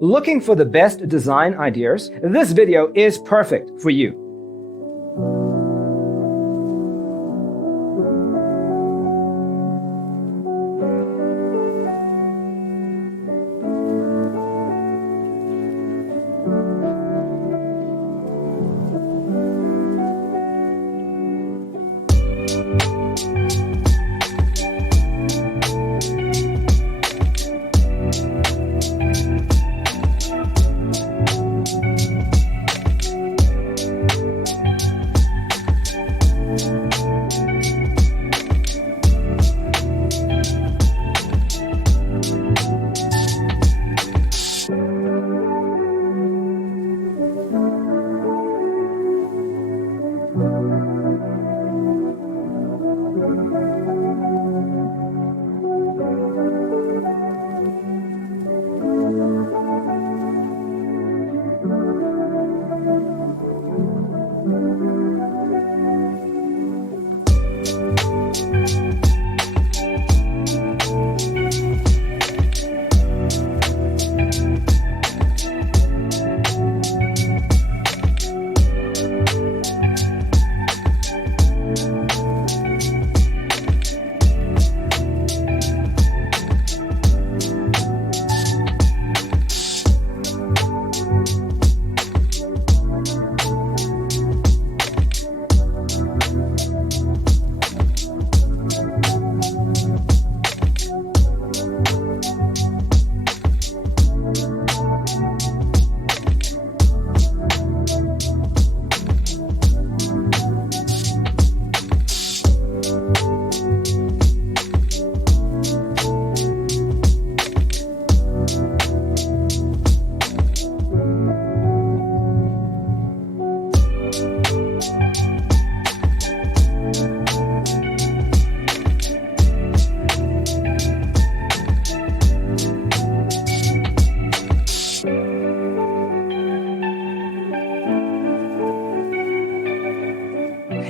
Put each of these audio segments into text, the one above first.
Looking for the best design ideas? This video is perfect for you.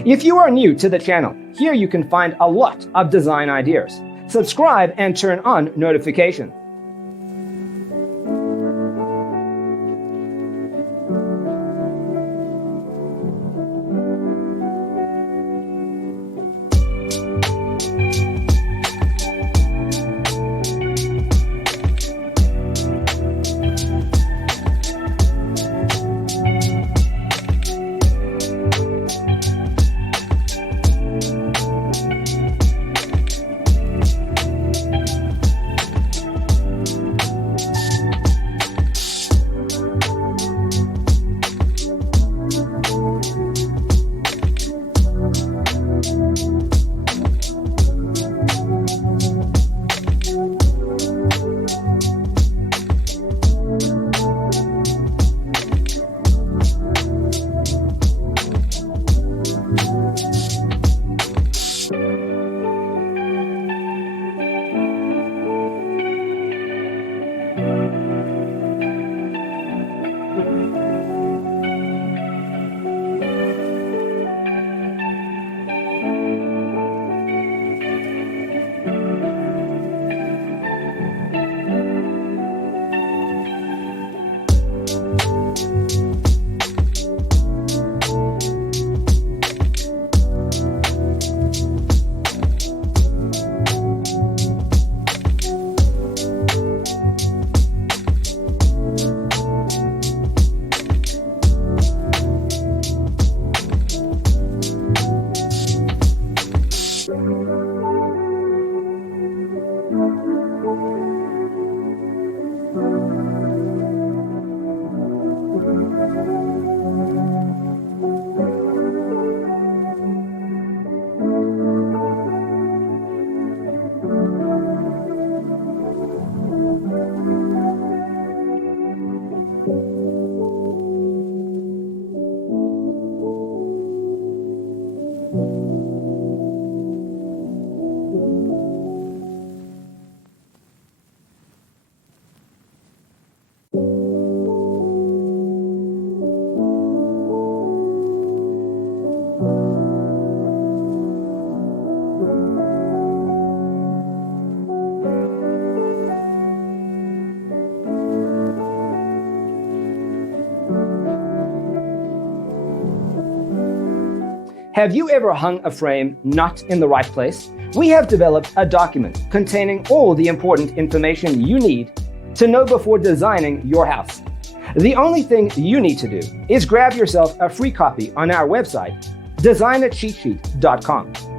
If you are new to the channel, here you can find a lot of design ideas. Subscribe and turn on notifications. Have you ever hung a frame not in the right place? We have developed a document containing all the important information you need to know before designing your house. The only thing you need to do is grab yourself a free copy on our website, designacheatsheet.com.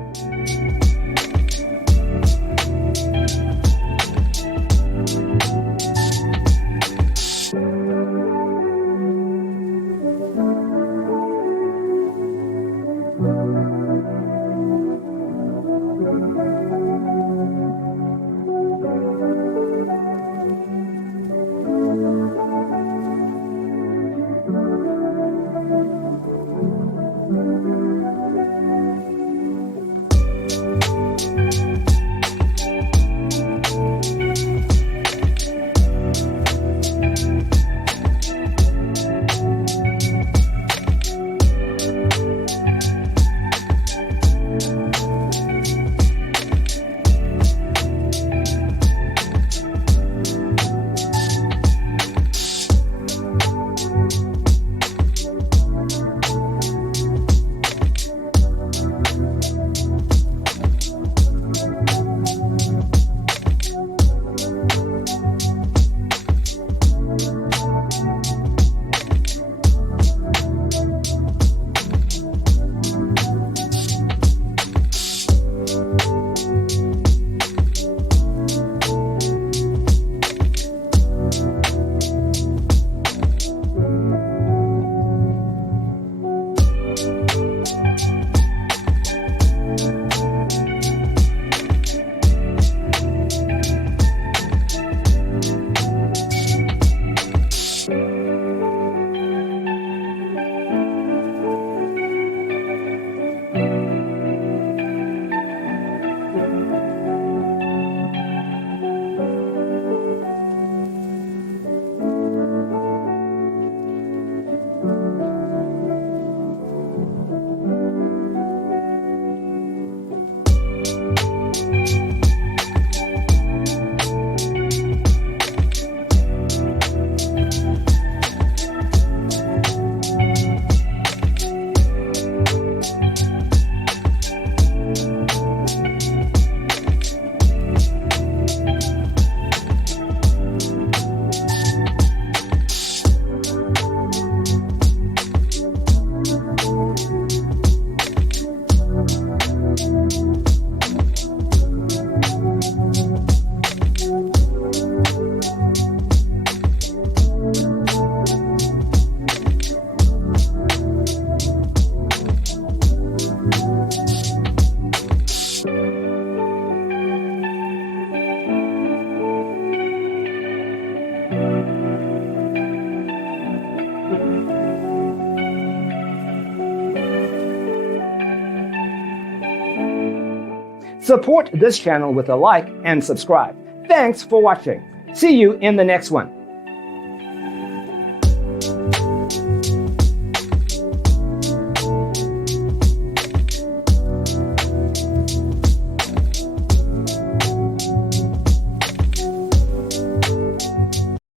Support this channel with a like and subscribe. Thanks for watching. See you in the next one.